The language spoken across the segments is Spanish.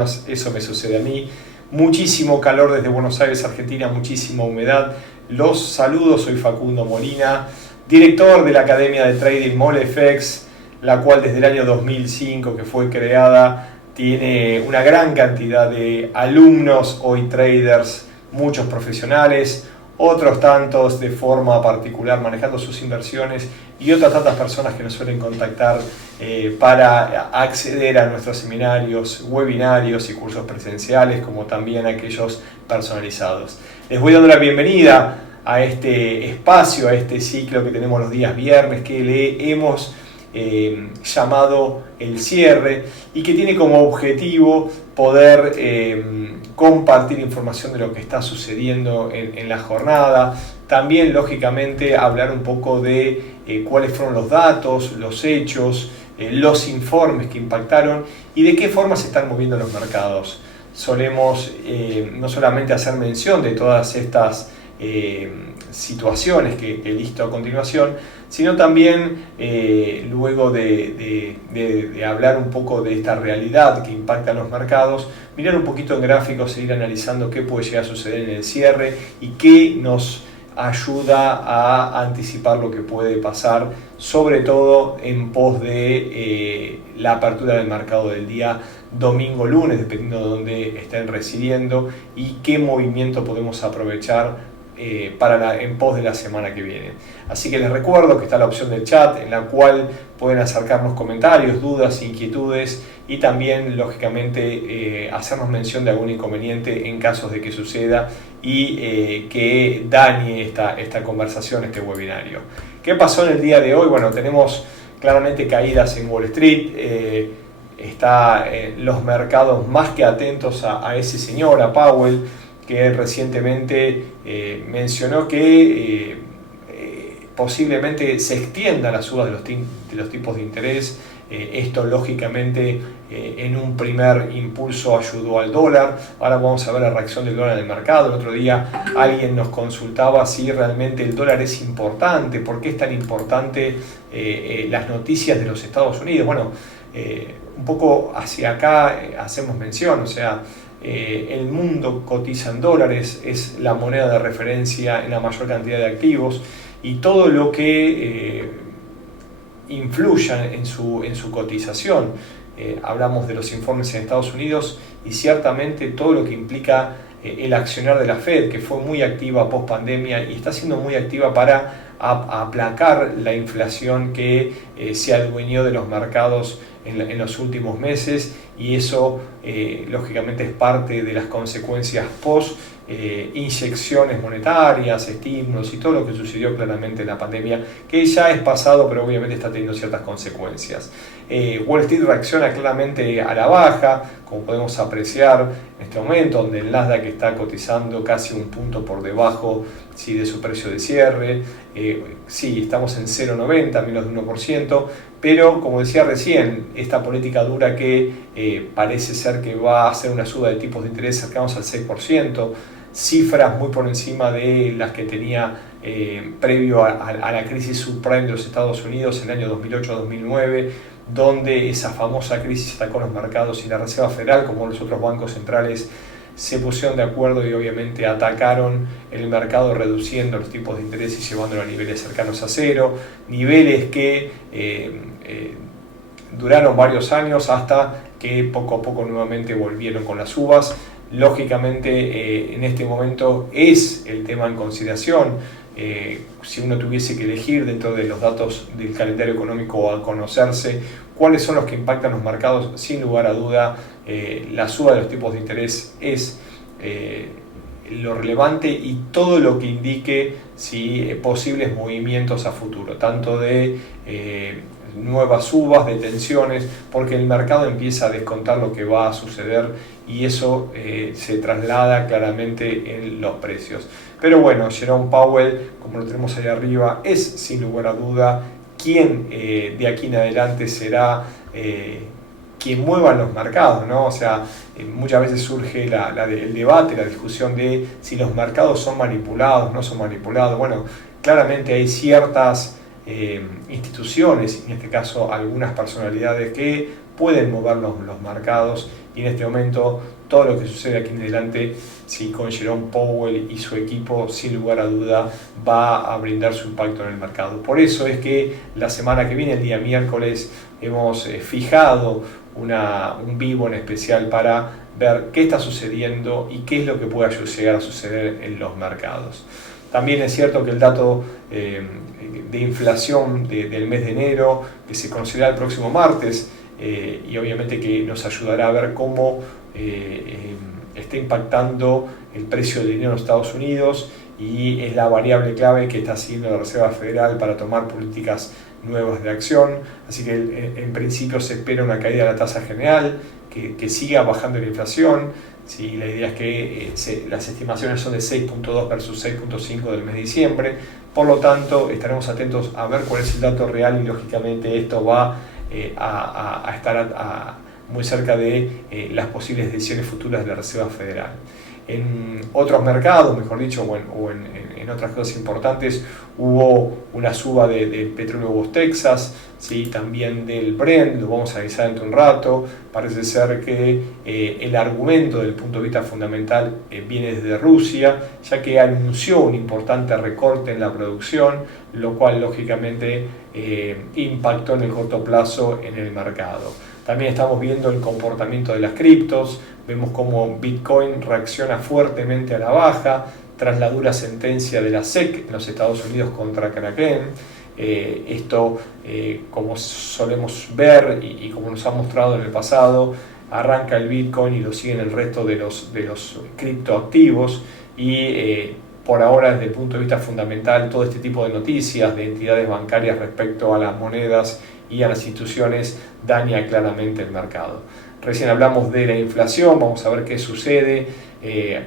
Eso me sucede a mí. Muchísimo calor desde Buenos Aires, Argentina, muchísima humedad. Los saludo, soy Facundo Molina, director de la Academia de Trading MoleFX, la cual desde el año 2005 que fue creada tiene una gran cantidad de alumnos, hoy traders, muchos profesionales, otros tantos de forma particular manejando sus inversiones y otras tantas personas que nos suelen contactar para acceder a nuestros seminarios, webinarios y cursos presenciales, como también aquellos personalizados. Les voy dando la bienvenida a este espacio, a este ciclo que tenemos los días viernes, que le hemos llamado el cierre y que tiene como objetivo poder compartir información de lo que está sucediendo en la jornada. También, lógicamente, hablar un poco de cuáles fueron los datos, los hechos, los informes que impactaron y de qué forma se están moviendo los mercados. Solemos no solamente hacer mención de todas estas situaciones que listo a continuación, sino también luego de hablar un poco de esta realidad que impacta en los mercados, mirar un poquito en gráficos, seguir analizando qué puede llegar a suceder en el cierre y qué nos ayuda a anticipar lo que puede pasar, sobre todo en pos de la apertura del mercado del día domingo, lunes, dependiendo de dónde estén residiendo y qué movimiento podemos aprovechar en pos de la semana que viene. Así que les recuerdo que está la opción del chat en la cual pueden acercarnos comentarios, dudas, inquietudes y también, lógicamente, hacernos mención de algún inconveniente en casos de que suceda y que dañe esta conversación, este webinario. ¿Qué pasó en el día de hoy? Bueno, tenemos claramente caídas en Wall Street. Está los mercados más que atentos a ese señor, a Powell, que recientemente mencionó que posiblemente se extienda la suba de los tipos de interés. Esto lógicamente en un primer impulso ayudó al dólar. Ahora vamos a ver la reacción del dólar en el mercado. El otro día alguien nos consultaba si realmente el dólar es importante, por qué es tan importante las noticias de los Estados Unidos. Bueno, un poco hacia acá hacemos mención, o sea, el mundo cotiza en dólares, es la moneda de referencia en la mayor cantidad de activos y todo lo que influya en su cotización. Hablamos de los informes en Estados Unidos y ciertamente todo lo que implica el accionar de la Fed, que fue muy activa post pandemia y está siendo muy activa para aplacar la inflación que se adueñó de los mercados en los últimos meses, y eso lógicamente es parte de las consecuencias post inyecciones monetarias, estímulos y todo lo que sucedió claramente en la pandemia, que ya es pasado pero obviamente está teniendo ciertas consecuencias. Wall Street reacciona claramente a la baja, como podemos apreciar en este momento, donde el Nasdaq está cotizando casi un punto por debajo de su precio de cierre. Sí, estamos en 0,90, menos de 1%, pero como decía recién, esta política dura que parece ser que va a hacer una suba de tipos de interés cercanos al 6%, cifras muy por encima de las que tenía previo a la crisis subprime de los Estados Unidos en el año 2008-2009, donde esa famosa crisis atacó los mercados y la Reserva Federal, como los otros bancos centrales, se pusieron de acuerdo y obviamente atacaron el mercado reduciendo los tipos de interés y llevándolo a niveles cercanos a cero, niveles que duraron varios años hasta que poco a poco nuevamente volvieron con las subas. Lógicamente en este momento es el tema en consideración. Si uno tuviese que elegir dentro de los datos del calendario económico a conocerse cuáles son los que impactan los mercados, sin lugar a duda la suba de los tipos de interés es lo relevante y todo lo que indique posibles movimientos a futuro, tanto de nuevas subas, de tensiones, porque el mercado empieza a descontar lo que va a suceder y eso se traslada claramente en los precios. Pero bueno, Jerome Powell, como lo tenemos ahí arriba, es sin lugar a duda quien de aquí en adelante será quien mueva los mercados, ¿no? O sea, muchas veces surge el debate, la discusión de si los mercados son manipulados, no son manipulados. Bueno, claramente hay ciertas instituciones, en este caso algunas personalidades que pueden mover los mercados y en este momento todo lo que sucede aquí en adelante, sí, con Jerome Powell y su equipo, sin lugar a duda, va a brindar su impacto en el mercado. Por eso es que la semana que viene, el día miércoles, hemos fijado un vivo en especial para ver qué está sucediendo y qué es lo que pueda llegar a suceder en los mercados. También es cierto que el dato de inflación del mes de enero, que se conocerá el próximo martes, y obviamente que nos ayudará a ver cómo está impactando el precio del dinero en los Estados Unidos, y es la variable clave que está siguiendo la Reserva Federal para tomar políticas nuevas de acción. Así que en principio se espera una caída de la tasa general, que siga bajando la inflación. Sí, la idea es que las estimaciones son de 6.2 versus 6.5 del mes de diciembre. Por lo tanto, estaremos atentos a ver cuál es el dato real, y lógicamente esto va a estar muy cerca de las posibles decisiones futuras de la Reserva Federal. En otros mercados, mejor dicho, o en otras cosas importantes, hubo una suba del petróleo West Texas, ¿sí? También del Brent, lo vamos a analizar dentro de un rato. Parece ser que el argumento del punto de vista fundamental viene desde Rusia, ya que anunció un importante recorte en la producción, lo cual lógicamente impactó en el corto plazo en el mercado. También estamos viendo el comportamiento de las criptos. Vemos cómo Bitcoin reacciona fuertemente a la baja tras la dura sentencia de la SEC en los Estados Unidos contra Kraken. Esto, como solemos ver y como nos ha mostrado en el pasado, arranca el Bitcoin y lo siguen el resto de los criptoactivos, y por ahora, desde el punto de vista fundamental, todo este tipo de noticias de entidades bancarias respecto a las monedas y a las instituciones daña claramente el mercado. Recién hablamos de la inflación, vamos a ver qué sucede.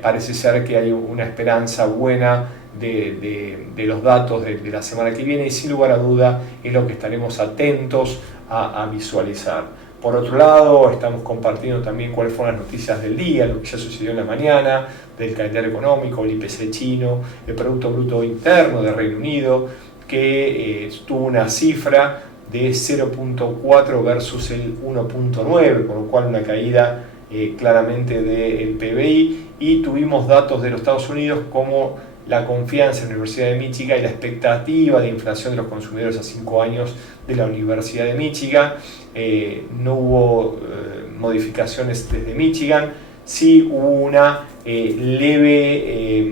Parece ser que hay una esperanza buena de los datos de la semana que viene, y sin lugar a duda es lo que estaremos atentos a visualizar. Por otro lado, estamos compartiendo también cuáles fueron las noticias del día, lo que ya sucedió en la mañana, del calendario económico, el IPC chino, el Producto Bruto Interno del Reino Unido, que tuvo una cifra de 0.4 versus el 1.9, por lo cual una caída claramente del PBI, y tuvimos datos de los Estados Unidos como la confianza en la Universidad de Michigan y la expectativa de inflación de los consumidores a 5 años de la Universidad de Michigan. No hubo modificaciones desde Michigan, sí hubo una leve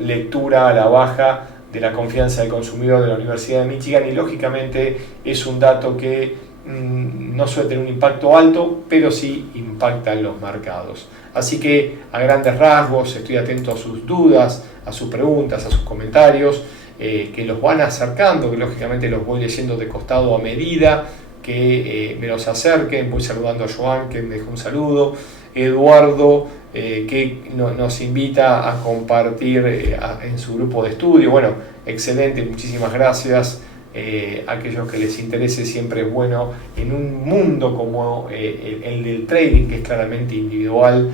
lectura a la baja de la confianza del consumidor de la Universidad de Michigan, y lógicamente es un dato que no suele tener un impacto alto, pero sí impacta en los mercados. Así que a grandes rasgos estoy atento a sus dudas, a sus preguntas, a sus comentarios, que los van acercando, que lógicamente los voy leyendo de costado a medida que me los acerquen. Voy saludando a Joan, que me dejó un saludo, Eduardo, que nos invita a compartir en su grupo de estudio. Bueno, excelente, muchísimas gracias. Aquellos que les interese, siempre es bueno en un mundo como el del trading, que es claramente individual,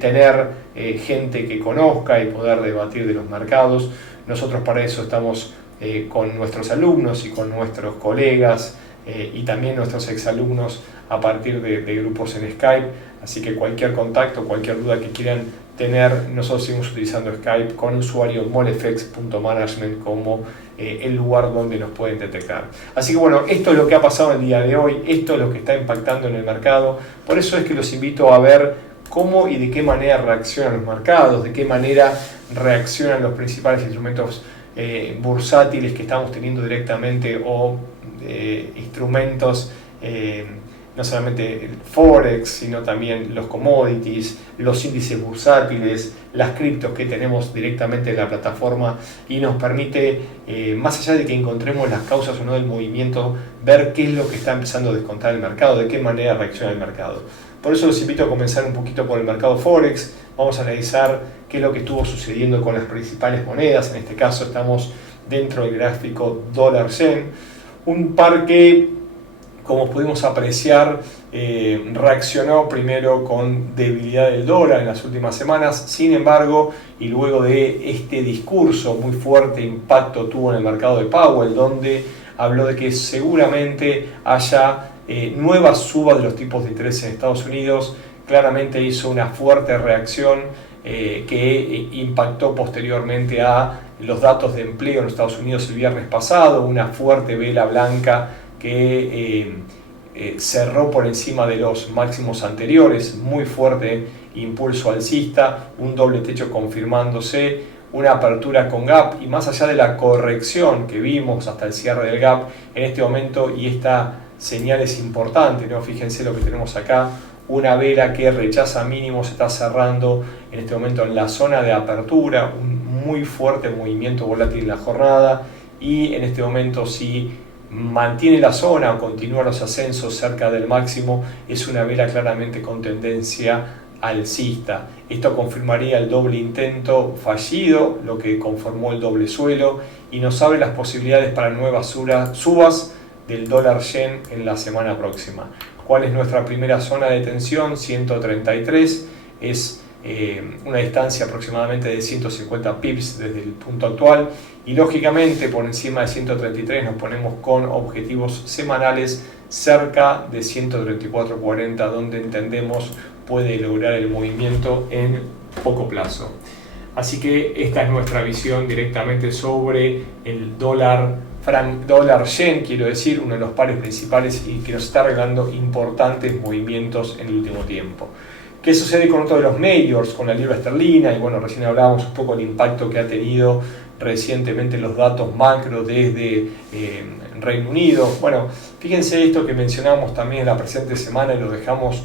tener gente que conozca y poder debatir de los mercados. Nosotros para eso estamos con nuestros alumnos y con nuestros colegas y también nuestros exalumnos a partir de grupos en Skype. Así que cualquier contacto, cualquier duda que quieran tener, nosotros seguimos utilizando Skype con usuario molefx.management como el lugar donde nos pueden detectar. Así que bueno, esto es lo que ha pasado el día de hoy, esto es lo que está impactando en el mercado. Por eso es que los invito a ver cómo y de qué manera reaccionan los mercados, de qué manera reaccionan los principales instrumentos bursátiles que estamos teniendo directamente, o instrumentos no solamente el Forex, sino también los commodities, los índices bursátiles, las criptos que tenemos directamente en la plataforma, y nos permite, más allá de que encontremos las causas o no del movimiento, ver qué es lo que está empezando a descontar el mercado, de qué manera reacciona el mercado. Por eso los invito a comenzar un poquito por el mercado Forex. Vamos a analizar qué es lo que estuvo sucediendo con las principales monedas. En este caso estamos dentro del gráfico dólar-yen, un par que, como pudimos apreciar, reaccionó primero con debilidad del dólar en las últimas semanas. Sin embargo, y luego de este discurso muy fuerte impacto tuvo en el mercado de Powell, donde habló de que seguramente haya nuevas subas de los tipos de interés en Estados Unidos, claramente hizo una fuerte reacción que impactó posteriormente a los datos de empleo en los Estados Unidos el viernes pasado, una fuerte vela blanca que cerró por encima de los máximos anteriores, muy fuerte impulso alcista, un doble techo confirmándose, una apertura con gap, y más allá de la corrección que vimos hasta el cierre del gap en este momento, y esta señal es importante, ¿no? Fíjense lo que tenemos acá, una vela que rechaza mínimos, está cerrando en este momento en la zona de apertura, un muy fuerte movimiento volátil en la jornada, y en este momento si mantiene la zona o continúa los ascensos cerca del máximo, es una vela claramente con tendencia alcista. Esto confirmaría el doble intento fallido, lo que conformó el doble suelo, y nos abre las posibilidades para nuevas subas del dólar yen en la semana próxima. ¿Cuál es nuestra primera zona de tensión? 133, es una distancia aproximadamente de 150 pips desde el punto actual, y lógicamente por encima de 133 nos ponemos con objetivos semanales cerca de 134.40, donde entendemos puede lograr el movimiento en poco plazo. Así que esta es nuestra visión directamente sobre el dólar yen, quiero decir, uno de los pares principales y que nos está regalando importantes movimientos en el último tiempo. ¿Qué sucede con otro de los majors, con la libra esterlina? Y bueno, recién hablábamos un poco del impacto que ha tenido recientemente los datos macro desde Reino Unido. Bueno, fíjense esto que mencionamos también en la presente semana y lo dejamos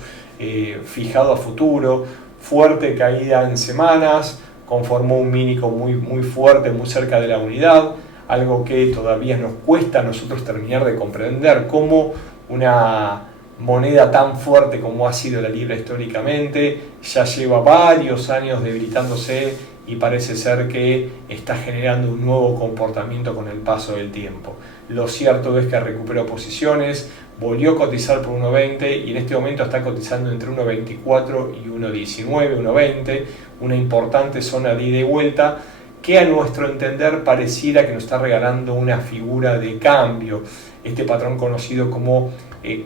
fijado a futuro. Fuerte caída en semanas, conformó un mínimo muy fuerte, muy cerca de la unidad, algo que todavía nos cuesta a nosotros terminar de comprender, cómo una moneda tan fuerte como ha sido la libra históricamente ya lleva varios años debilitándose y parece ser que está generando un nuevo comportamiento con el paso del tiempo. Lo cierto es que recuperó posiciones, volvió a cotizar por 1.20 y en este momento está cotizando entre 1.24 y 1.19, 1.20, una importante zona de ida y vuelta que a nuestro entender pareciera que nos está regalando una figura de cambio. Este patrón conocido como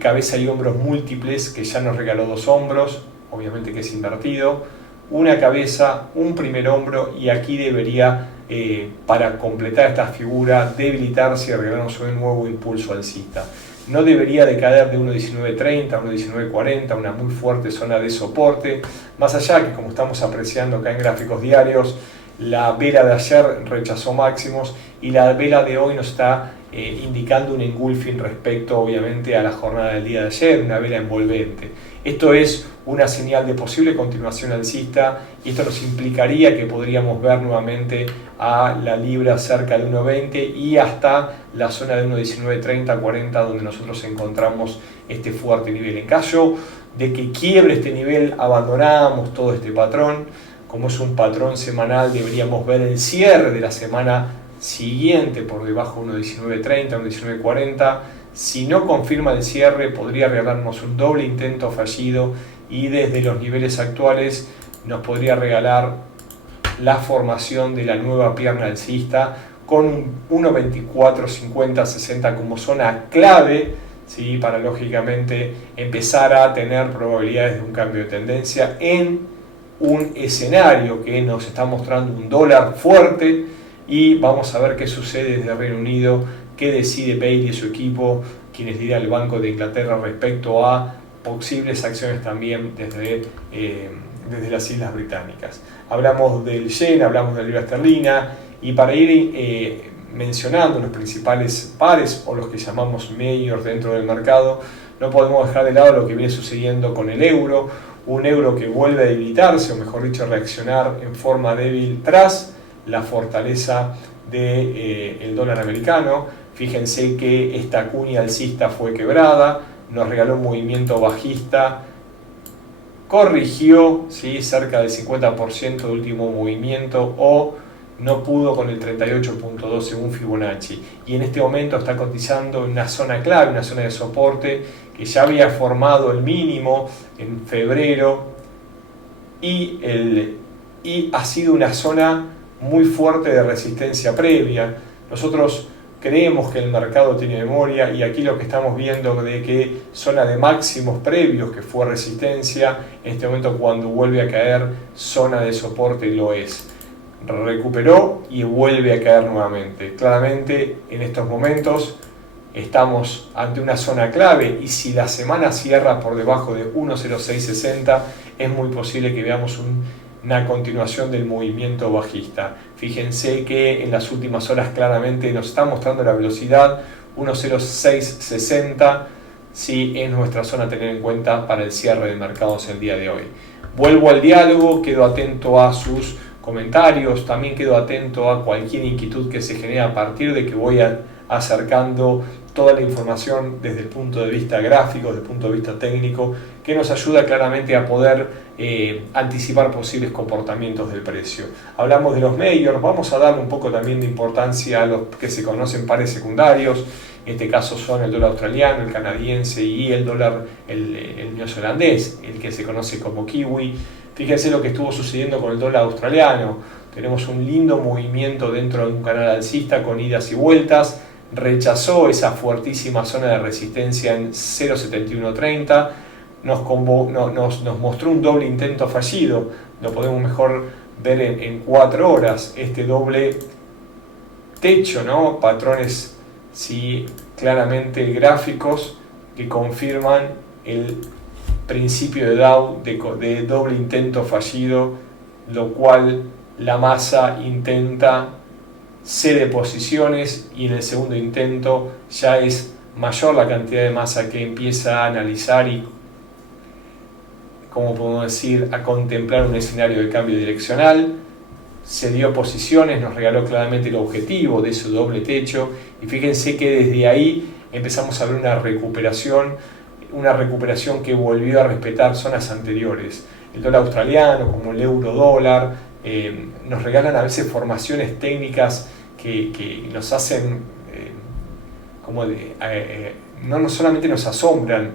cabeza y hombros múltiples, que ya nos regaló dos hombros, obviamente que es invertido, una cabeza, un primer hombro, y aquí debería, para completar esta figura, debilitarse y regalarnos un nuevo impulso alcista. No debería decaer de 1.1930 a 1.1940, una muy fuerte zona de soporte, más allá que, como estamos apreciando acá en gráficos diarios, la vela de ayer rechazó máximos y la vela de hoy nos está indicando un engulfing respecto obviamente a la jornada del día de ayer, una vela envolvente. Esto es una señal de posible continuación alcista y esto nos implicaría que podríamos ver nuevamente a la libra cerca de 1.20 y hasta la zona de 1.1930, 40, donde nosotros encontramos este fuerte nivel. En caso de que quiebre este nivel, abandonamos todo este patrón. Como es un patrón semanal, deberíamos ver el cierre de la semana siguiente por debajo de 1.1930, 1.1940. Si no confirma el cierre, podría regalarnos un doble intento fallido y desde los niveles actuales nos podría regalar la formación de la nueva pierna alcista con un 1.2450, 60 como zona clave, ¿sí? Para lógicamente empezar a tener probabilidades de un cambio de tendencia en un escenario que nos está mostrando un dólar fuerte, y vamos a ver qué sucede desde Reino Unido, qué decide Bailey y su equipo, quienes dirá el Banco de Inglaterra respecto a posibles acciones también desde las Islas Británicas. Hablamos del yen, hablamos de la libra esterlina, y para ir mencionando los principales pares o los que llamamos majors dentro del mercado, no podemos dejar de lado lo que viene sucediendo con el euro, un euro que vuelve a debilitarse, o mejor dicho, reaccionar en forma débil tras la fortaleza del dólar americano. Fíjense que esta cuña alcista fue quebrada, nos regaló un movimiento bajista, corrigió, ¿sí?, cerca del 50% de último movimiento, o no pudo con el 38.2 según Fibonacci, y en este momento está cotizando en una zona clave, una zona de soporte que ya había formado el mínimo en febrero y ha sido una zona muy fuerte de resistencia previa. Nosotros creemos que el mercado tiene memoria y aquí lo que estamos viendo de que zona de máximos previos que fue resistencia, en este momento cuando vuelve a caer zona de soporte lo es. Recuperó y vuelve a caer nuevamente. Claramente en estos momentos estamos ante una zona clave y si la semana cierra por debajo de 1.0660 es muy posible que veamos una continuación del movimiento bajista. Fíjense que en las últimas horas claramente nos está mostrando la velocidad 1.0660, si es nuestra zona a tener en cuenta para el cierre de mercados el día de hoy. Vuelvo al diálogo, quedo atento a sus comentarios, también quedo atento a cualquier inquietud que se genere a partir de que voy acercando toda la información desde el punto de vista gráfico, desde el punto de vista técnico, que nos ayuda claramente a poder anticipar posibles comportamientos del precio. Hablamos de los majors, vamos a darle un poco también de importancia a los que se conocen pares secundarios, en este caso son el dólar australiano, el canadiense y el dólar, el neozelandés, el que se conoce como kiwi. Fíjense lo que estuvo sucediendo con el dólar australiano. Tenemos un lindo movimiento dentro de un canal alcista con idas y vueltas. Rechazó esa fuertísima zona de resistencia en 0.7130. Nos mostró un doble intento fallido. Lo podemos mejor ver en 4 horas. Este doble techo, ¿no? Patrones sí, claramente gráficos que confirman el principio de Dow de doble intento fallido, lo cual la masa intenta cede posiciones y en el segundo intento ya es mayor la cantidad de masa que empieza a analizar y, como podemos decir, a contemplar un escenario de cambio direccional. Se dio posiciones, nos regaló claramente el objetivo de su doble techo y fíjense que desde ahí empezamos a ver una recuperación que volvió a respetar zonas anteriores. El dólar australiano, como el euro dólar, nos regalan a veces formaciones técnicas que nos hacen, no solamente nos asombran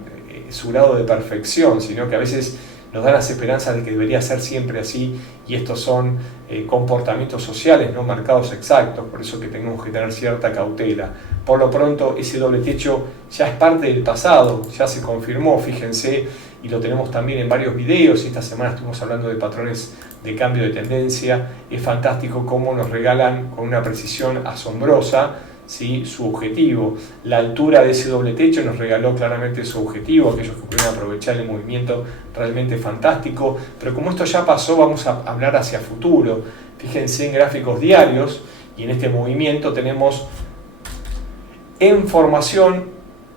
su grado de perfección, sino que a veces nos dan las esperanzas de que debería ser siempre así, y estos son comportamientos sociales, no marcados exactos, por eso que tenemos que tener cierta cautela. Por lo pronto, ese doble techo ya es parte del pasado, ya se confirmó, fíjense, y lo tenemos también en varios videos, y esta semana estuvimos hablando de patrones de cambio de tendencia. Es fantástico cómo nos regalan con una precisión asombrosa, ¿sí?, su objetivo. La altura de ese doble techo nos regaló claramente su objetivo, aquellos que pudieron aprovechar el movimiento, realmente fantástico. Pero como esto ya pasó, vamos a hablar hacia futuro. Fíjense en gráficos diarios, y en este movimiento tenemos en formación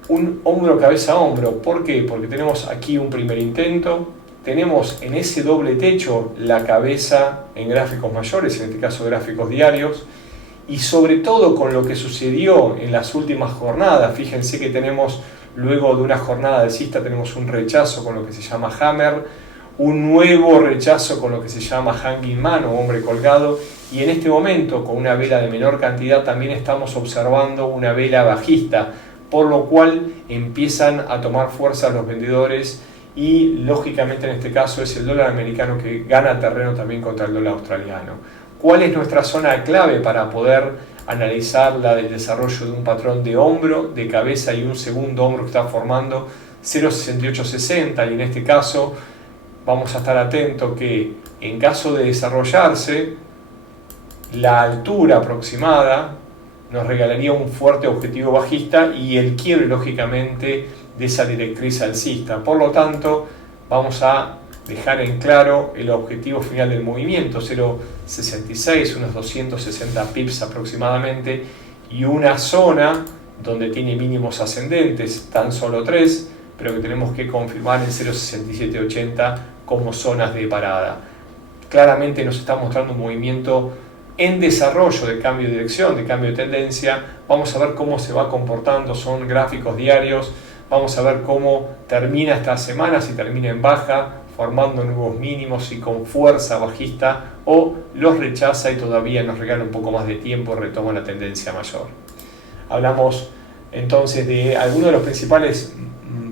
un hombro cabeza a hombro. ¿Por qué? Porque tenemos aquí un primer intento, tenemos en ese doble techo la cabeza en gráficos mayores, en este caso gráficos diarios, y sobre todo con lo que sucedió en las últimas jornadas. Fíjense que tenemos, luego de una jornada alcista, tenemos un rechazo con lo que se llama hammer, un nuevo rechazo con lo que se llama hanging man o hombre colgado, y en este momento con una vela de menor cantidad también estamos observando una vela bajista, por lo cual empiezan a tomar fuerza los vendedores y lógicamente en este caso es el dólar americano que gana terreno también contra el dólar australiano. ¿Cuál es nuestra zona clave para poder analizar la del desarrollo de un patrón de hombro, de cabeza y un segundo hombro que está formando? 0.6860, y en este caso vamos a estar atentos que en caso de desarrollarse la altura aproximada nos regalaría un fuerte objetivo bajista y el quiebre lógicamente de esa directriz alcista. Por lo tanto, vamos a dejar en claro el objetivo final del movimiento, 0.66, unos 260 pips aproximadamente, y una zona donde tiene mínimos ascendentes, tan solo 3, pero que tenemos que confirmar en 0.6780 como zonas de parada. Claramente nos está mostrando un movimiento en desarrollo de cambio de dirección, de cambio de tendencia. Vamos a ver cómo se va comportando, son gráficos diarios. Vamos a ver cómo termina esta semana, si termina en baja, formando nuevos mínimos y con fuerza bajista, o los rechaza y todavía nos regala un poco más de tiempo y retoma la tendencia mayor. Hablamos entonces de algunos de los principales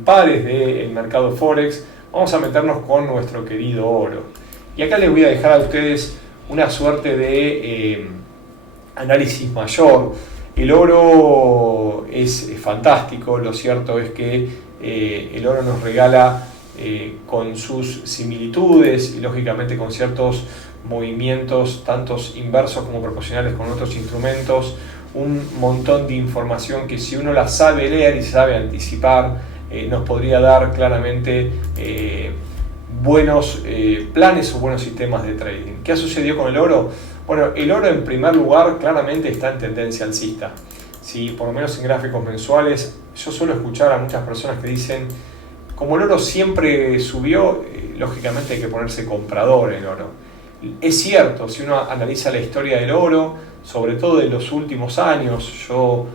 pares del mercado Forex. Vamos a meternos con nuestro querido oro. Y acá les voy a dejar a ustedes una suerte de análisis mayor. El oro es fantástico, lo cierto es que el oro nos regala con sus similitudes y lógicamente con ciertos movimientos, tantos inversos como proporcionales con otros instrumentos, un montón de información que si uno la sabe leer y sabe anticipar, nos podría dar claramente buenos planes o buenos sistemas de trading. ¿Qué ha sucedido con el oro? Bueno, el oro en primer lugar claramente está en tendencia alcista. Si por lo menos en gráficos mensuales, yo suelo escuchar a muchas personas que dicen, como el oro siempre subió, lógicamente hay que ponerse comprador en oro. Es cierto, si uno analiza la historia del oro, sobre todo de los últimos años, yo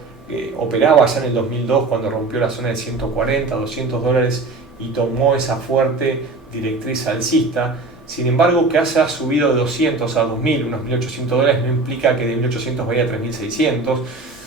operaba ya en el 2002 cuando rompió la zona de 140, 200 dólares y tomó esa fuerte directriz alcista. Sin embargo, que haya subido de 200 a 2000, unos 1800 dólares, no implica que de 1800 vaya a 3600,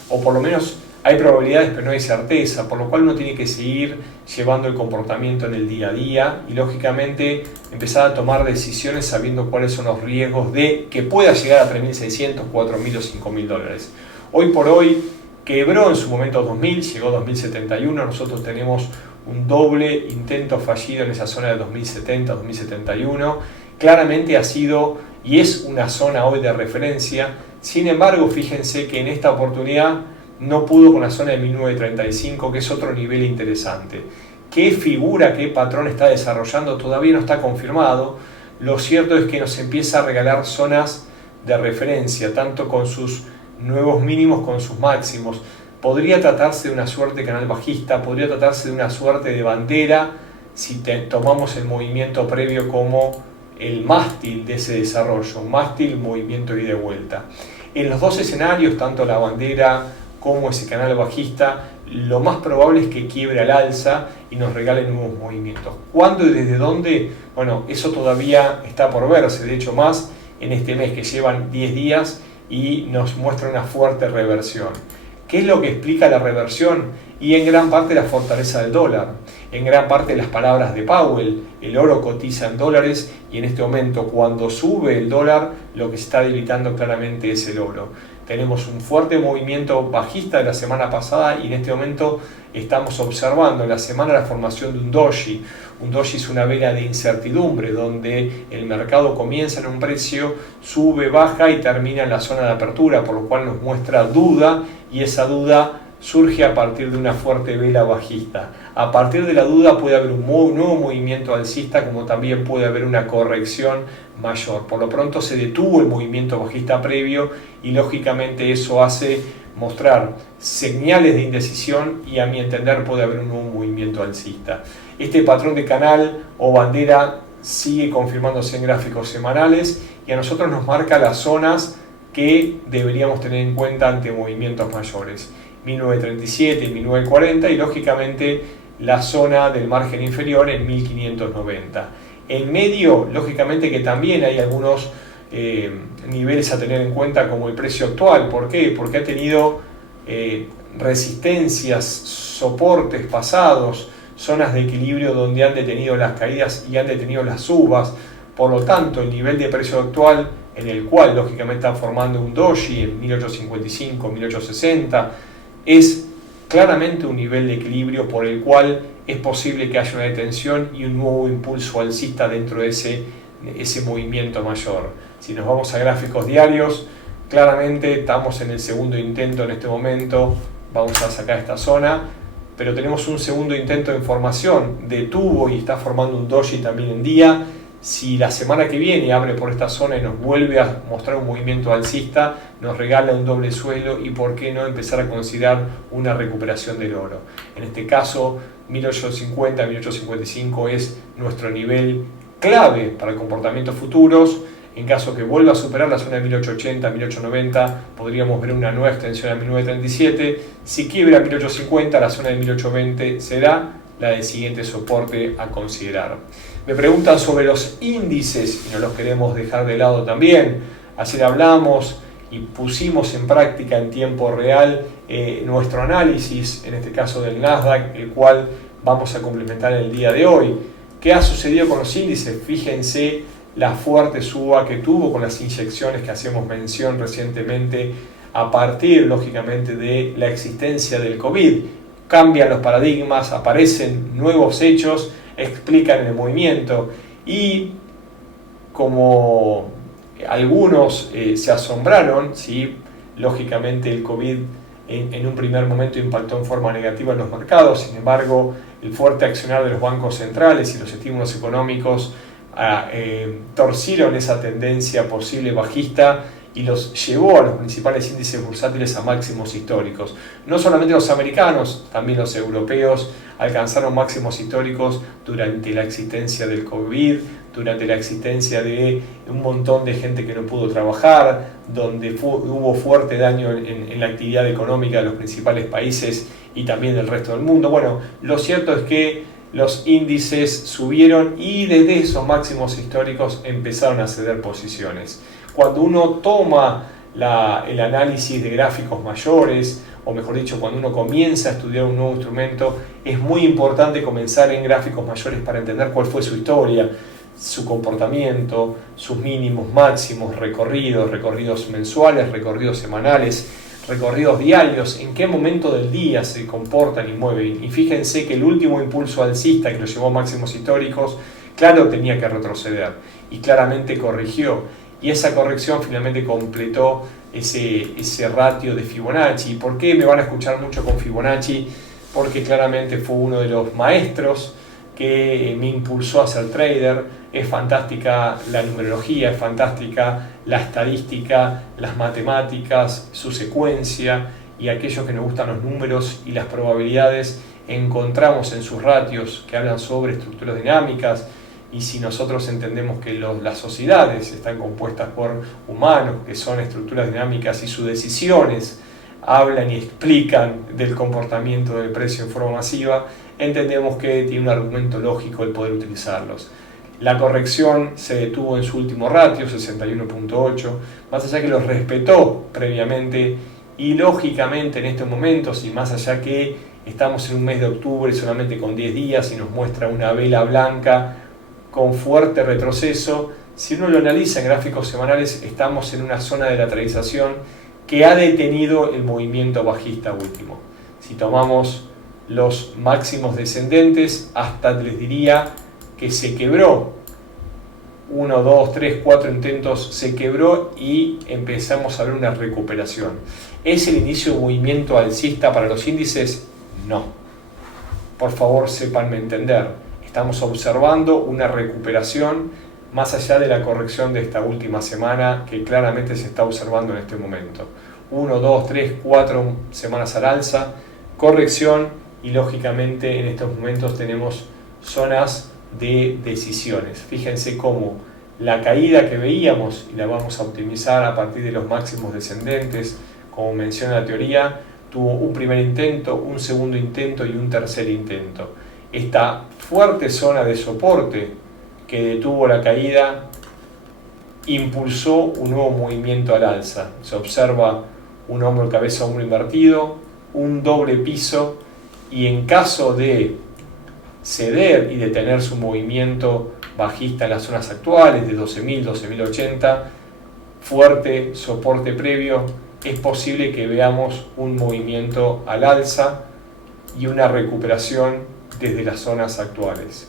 o por lo menos hay probabilidades pero no hay certeza, por lo cual uno tiene que seguir llevando el comportamiento en el día a día y lógicamente empezar a tomar decisiones sabiendo cuáles son los riesgos de que pueda llegar a 3600, 4000 o 5000 dólares. Hoy por hoy quebró en su momento 2000, llegó a 2071, nosotros tenemos un doble intento fallido en esa zona de 2070, 2071. Claramente ha sido y es una zona hoy de referencia. Sin embargo, fíjense que en esta oportunidad no pudo con la zona de 1935, que es otro nivel interesante. ¿Qué figura, qué patrón está desarrollando? Todavía no está confirmado. Lo cierto es que nos empieza a regalar zonas de referencia, tanto con sus nuevos mínimos como con sus máximos. Podría tratarse de una suerte de canal bajista, podría tratarse de una suerte de bandera si tomamos el movimiento previo como el mástil de ese desarrollo, mástil, movimiento ida y vuelta. En los dos escenarios, tanto la bandera como ese canal bajista, lo más probable es que quiebre al alza y nos regale nuevos movimientos. ¿Cuándo y desde dónde? Bueno, eso todavía está por verse, de hecho más en este mes que llevan 10 días y nos muestra una fuerte reversión. ¿Qué es lo que explica la reversión? Y en gran parte la fortaleza del dólar, en gran parte las palabras de Powell. El oro cotiza en dólares y en este momento cuando sube el dólar lo que se está debilitando claramente es el oro. Tenemos un fuerte movimiento bajista de la semana pasada y en este momento estamos observando en la semana la formación de un doji. Un doji es una vela de incertidumbre donde el mercado comienza en un precio, sube, baja y termina en la zona de apertura, por lo cual nos muestra duda y esa duda surge a partir de una fuerte vela bajista. A partir de la duda puede haber un nuevo movimiento alcista como también puede haber una corrección mayor. Por lo pronto se detuvo el movimiento bajista previo y lógicamente eso hace mostrar señales de indecisión y a mi entender puede haber un nuevo movimiento alcista. Este patrón de canal o bandera sigue confirmándose en gráficos semanales y a nosotros nos marca las zonas que deberíamos tener en cuenta ante movimientos mayores. 1937 y 1940 y lógicamente la zona del margen inferior en 1590. En medio, lógicamente que también hay algunos niveles a tener en cuenta como el precio actual. ¿Por qué? Porque ha tenido resistencias, soportes pasados, zonas de equilibrio donde han detenido las caídas y han detenido las subas. Por lo tanto, el nivel de precio actual en el cual lógicamente está formando un doji en 1855, 1860, es claramente un nivel de equilibrio por el cual es posible que haya una detención y un nuevo impulso alcista dentro de ese movimiento mayor. Si nos vamos a gráficos diarios, claramente estamos en el segundo intento en este momento, vamos a sacar esta zona, pero tenemos un segundo intento en formación, detuvo y está formando un doji también en día. Si la semana que viene abre por esta zona y nos vuelve a mostrar un movimiento alcista, nos regala un doble suelo y por qué no empezar a considerar una recuperación del oro. En este caso, 1850, 1855 es nuestro nivel clave para comportamientos futuros. En caso que vuelva a superar la zona de 1880, 1890, podríamos ver una nueva extensión a 1937. Si quiebra 1850, la zona de 1820 será la del siguiente soporte a considerar. Me preguntan sobre los índices y no los queremos dejar de lado también. Ayer hablamos y pusimos en práctica en tiempo real nuestro análisis, en este caso del Nasdaq, el cual vamos a complementar el día de hoy. ¿Qué ha sucedido con los índices? Fíjense la fuerte suba que tuvo con las inyecciones que hacíamos mención recientemente a partir, lógicamente, de la existencia del COVID. Cambian los paradigmas, aparecen nuevos hechos, explican el movimiento y como algunos se asombraron, ¿sí? Lógicamente el COVID en un primer momento impactó en forma negativa en los mercados, sin embargo el fuerte accionar de los bancos centrales y los estímulos económicos torcieron esa tendencia posible bajista y los llevó a los principales índices bursátiles a máximos históricos. No solamente los americanos, también los europeos alcanzaron máximos históricos durante la existencia del COVID, durante la existencia de un montón de gente que no pudo trabajar, donde hubo fuerte daño en la actividad económica de los principales países y también del resto del mundo. Bueno, lo cierto es que los índices subieron y desde esos máximos históricos empezaron a ceder posiciones. Cuando uno toma el análisis de gráficos mayores, o mejor dicho, cuando uno comienza a estudiar un nuevo instrumento, es muy importante comenzar en gráficos mayores para entender cuál fue su historia, su comportamiento, sus mínimos, máximos, recorridos mensuales, recorridos semanales, recorridos diarios, en qué momento del día se comportan y mueven. Y fíjense que el último impulso alcista que lo llevó a máximos históricos, claro, tenía que retroceder y claramente corrigió. Y esa corrección finalmente completó ese ratio de Fibonacci. ¿Por qué me van a escuchar mucho con Fibonacci? Porque claramente fue uno de los maestros que me impulsó a ser trader. Es fantástica la numerología, es fantástica la estadística, las matemáticas, su secuencia, y aquellos que nos gustan los números y las probabilidades encontramos en sus ratios que hablan sobre estructuras dinámicas. Y si nosotros entendemos que las sociedades están compuestas por humanos, que son estructuras dinámicas, y sus decisiones hablan y explican del comportamiento del precio en forma masiva, entendemos que tiene un argumento lógico el poder utilizarlos. La corrección se detuvo en su último ratio, 61.8, más allá que los respetó previamente y lógicamente en estos momentos, y más allá que estamos en un mes de octubre solamente con 10 días y nos muestra una vela blanca con fuerte retroceso, si uno lo analiza en gráficos semanales, estamos en una zona de lateralización que ha detenido el movimiento bajista último. Si tomamos los máximos descendentes, hasta les diría que se quebró. 1, 2, 3, 4 intentos se quebró y empezamos a ver una recuperación. ¿Es el inicio de un movimiento alcista para los índices? No. Por favor, sépanme entender. Estamos observando una recuperación más allá de la corrección de esta última semana que claramente se está observando en este momento. 1, 2, 3, 4 semanas al alza, corrección y lógicamente en estos momentos tenemos zonas de decisiones. Fíjense cómo la caída que veíamos, y la vamos a optimizar a partir de los máximos descendentes, como menciona la teoría, tuvo un primer intento, un segundo intento y un tercer intento. Esta fuerte zona de soporte que detuvo la caída impulsó un nuevo movimiento al alza. Se observa un hombro cabeza hombro invertido, un doble piso, y en caso de ceder y detener su movimiento bajista en las zonas actuales de 12.000, 12.080, fuerte soporte previo, es posible que veamos un movimiento al alza y una recuperación desde las zonas actuales.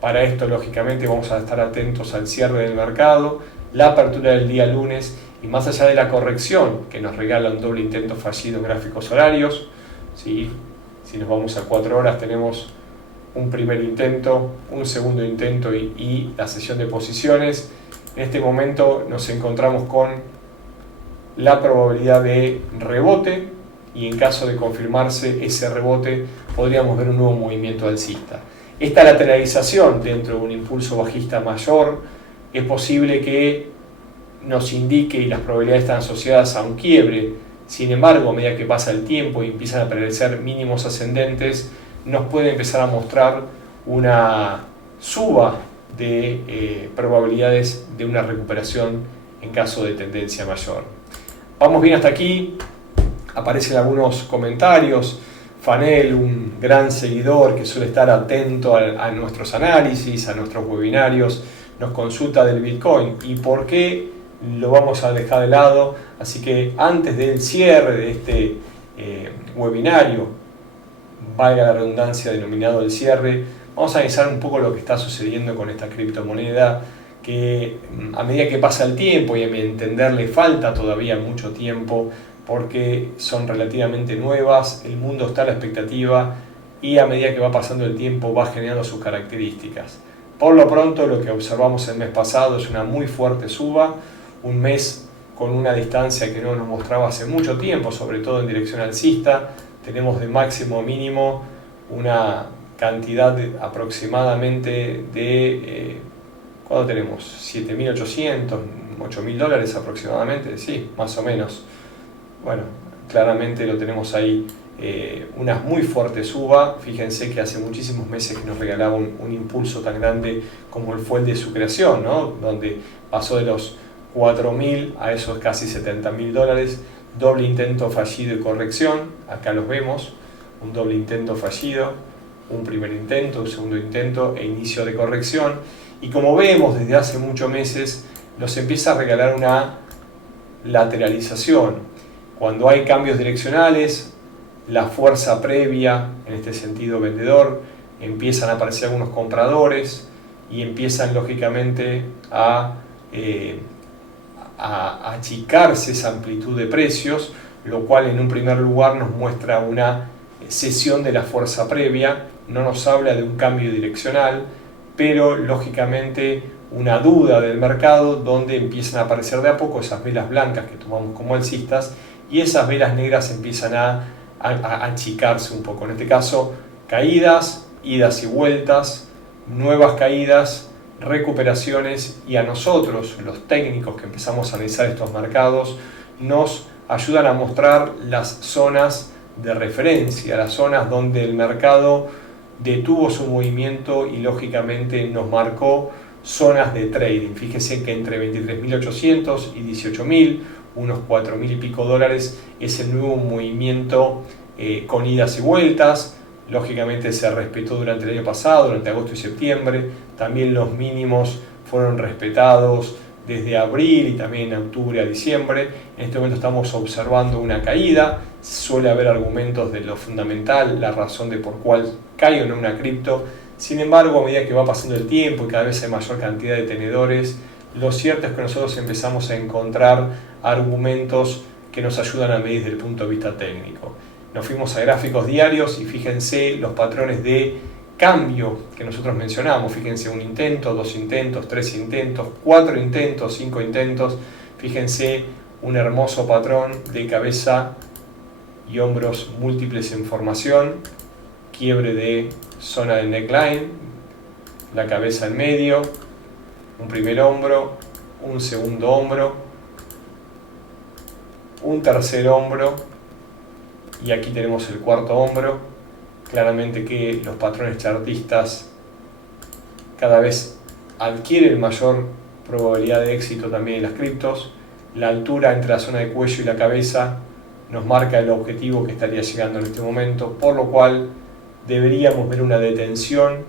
Para esto, lógicamente, vamos a estar atentos al cierre del mercado, la apertura del día lunes y más allá de la corrección que nos regala un doble intento fallido en gráficos horarios, ¿sí? Si nos vamos a 4 horas tenemos un primer intento, un segundo intento y la sesión de posiciones. En este momento nos encontramos con la probabilidad de rebote y en caso de confirmarse ese rebote podríamos ver un nuevo movimiento alcista. Esta lateralización dentro de un impulso bajista mayor es posible que nos indique y las probabilidades están asociadas a un quiebre. Sin embargo, a medida que pasa el tiempo y empiezan a aparecer mínimos ascendentes, nos puede empezar a mostrar una suba de probabilidades de una recuperación en caso de tendencia mayor. Vamos bien hasta aquí. Aparecen algunos comentarios. Fanel, un gran seguidor que suele estar atento a nuestros análisis, a nuestros webinarios, nos consulta del Bitcoin. ¿Y por qué lo vamos a dejar de lado. Así que antes del cierre de este webinario, valga la redundancia, denominado el cierre, vamos a analizar un poco lo que está sucediendo con esta criptomoneda, que a medida que pasa el tiempo, y a mi entender le falta todavía mucho tiempo porque son relativamente nuevas, el mundo está a la expectativa y a medida que va pasando el tiempo va generando sus características. Por lo pronto, lo que observamos el mes pasado es una muy fuerte suba, un mes con una distancia que no nos mostraba hace mucho tiempo, sobre todo en dirección alcista. Tenemos de máximo a mínimo una cantidad aproximadamente de, ¿cuánto tenemos? 7.800, 8.000 dólares aproximadamente, sí, más o menos. Bueno, claramente lo tenemos ahí, una muy fuerte suba. Fíjense que hace muchísimos meses que nos regalaba un impulso tan grande como fue el de su creación, ¿no? Donde pasó de los 4.000 a esos casi 70.000 dólares, doble intento fallido y corrección, acá los vemos, un doble intento fallido, un primer intento, un segundo intento e inicio de corrección, y como vemos desde hace muchos meses, nos empieza a regalar una lateralización. Cuando hay cambios direccionales, la fuerza previa, en este sentido vendedor, empiezan a aparecer algunos compradores y empiezan lógicamente a achicarse esa amplitud de precios, lo cual en un primer lugar nos muestra una cesión de la fuerza previa, no nos habla de un cambio direccional, pero lógicamente una duda del mercado donde empiezan a aparecer de a poco esas velas blancas que tomamos como alcistas y esas velas negras empiezan a achicarse un poco. En este caso, caídas, idas y vueltas, nuevas caídas, recuperaciones, y a nosotros, los técnicos que empezamos a analizar estos mercados, nos ayudan a mostrar las zonas de referencia, las zonas donde el mercado detuvo su movimiento y lógicamente nos marcó zonas de trading. Fíjese que entre 23.800 y 18.000, unos 4.000 y pico dólares, es el nuevo movimiento con idas y vueltas. Lógicamente se respetó durante el año pasado, durante agosto y septiembre. También los mínimos fueron respetados desde abril y también en octubre a diciembre. En este momento estamos observando una caída. Suele haber argumentos de lo fundamental, la razón de por cuál cae o no una cripto. Sin embargo, a medida que va pasando el tiempo y cada vez hay mayor cantidad de tenedores, lo cierto es que nosotros empezamos a encontrar argumentos que nos ayudan a medir desde el punto de vista técnico. Nos fuimos a gráficos diarios y fíjense los patrones de cambio que nosotros mencionamos. Fíjense, un intento, dos intentos, tres intentos, cuatro intentos, cinco intentos. Fíjense un hermoso patrón de cabeza y hombros múltiples en formación, quiebre de zona de neckline, la cabeza en medio, un primer hombro, un segundo hombro, un tercer hombro, y aquí tenemos el cuarto hombro. Claramente que los patrones chartistas cada vez adquieren mayor probabilidad de éxito también en las criptos. La altura entre la zona de cuello y la cabeza nos marca el objetivo que estaría llegando en este momento, por lo cual deberíamos ver una detención,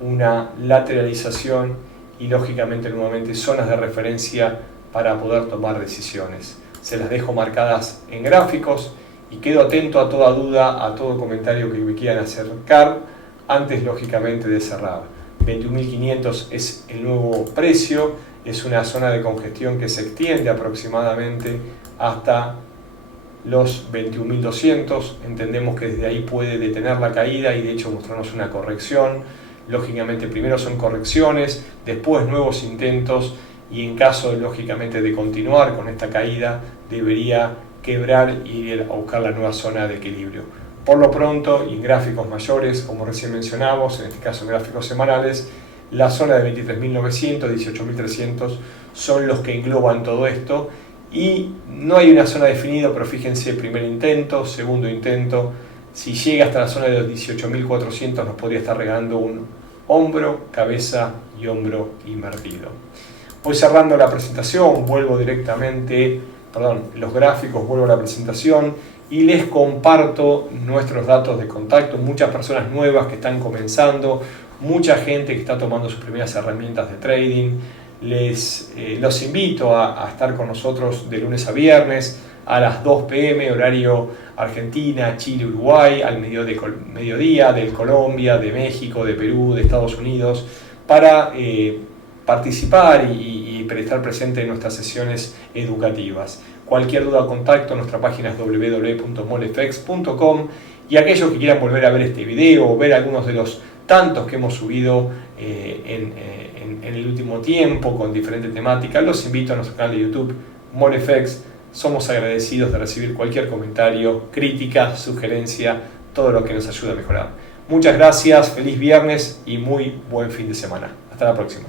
una lateralización y lógicamente nuevamente zonas de referencia para poder tomar decisiones. Se las dejo marcadas en gráficos y quedo atento a toda duda, a todo comentario que me quieran acercar antes lógicamente de cerrar. 21.500 es el nuevo precio, es una zona de congestión que se extiende aproximadamente hasta los 21.200. Entendemos que desde ahí puede detener la caída y de hecho mostrarnos una corrección. Lógicamente primero son correcciones, después nuevos intentos y en caso lógicamente de continuar con esta caída debería quebrar y ir a buscar la nueva zona de equilibrio. Por lo pronto, y en gráficos mayores, como recién mencionamos, en este caso en gráficos semanales, la zona de 23.900, 18.300 son los que engloban todo esto y no hay una zona definida, pero fíjense, primer intento, segundo intento, si llega hasta la zona de los 18.400 nos podría estar regalando un hombro, cabeza y hombro invertido. Voy cerrando la presentación, vuelvo directamente, los gráficos, vuelvo a la presentación y les comparto nuestros datos de contacto. Muchas personas nuevas que están comenzando, mucha gente que está tomando sus primeras herramientas de trading. Los invito a estar con nosotros de lunes a viernes a las 2 p.m. horario Argentina, Chile, Uruguay, al mediodía de Colombia, de México, de Perú, de Estados Unidos, para participar y estar presente en nuestras sesiones educativas. Cualquier duda o contacto, nuestra página es www.molefx.com, y aquellos que quieran volver a ver este video o ver algunos de los tantos que hemos subido en el último tiempo con diferentes temáticas, los invito a nuestro canal de YouTube, Molefx. Somos agradecidos de recibir cualquier comentario, crítica, sugerencia, todo lo que nos ayude a mejorar. Muchas gracias, feliz viernes y muy buen fin de semana. Hasta la próxima.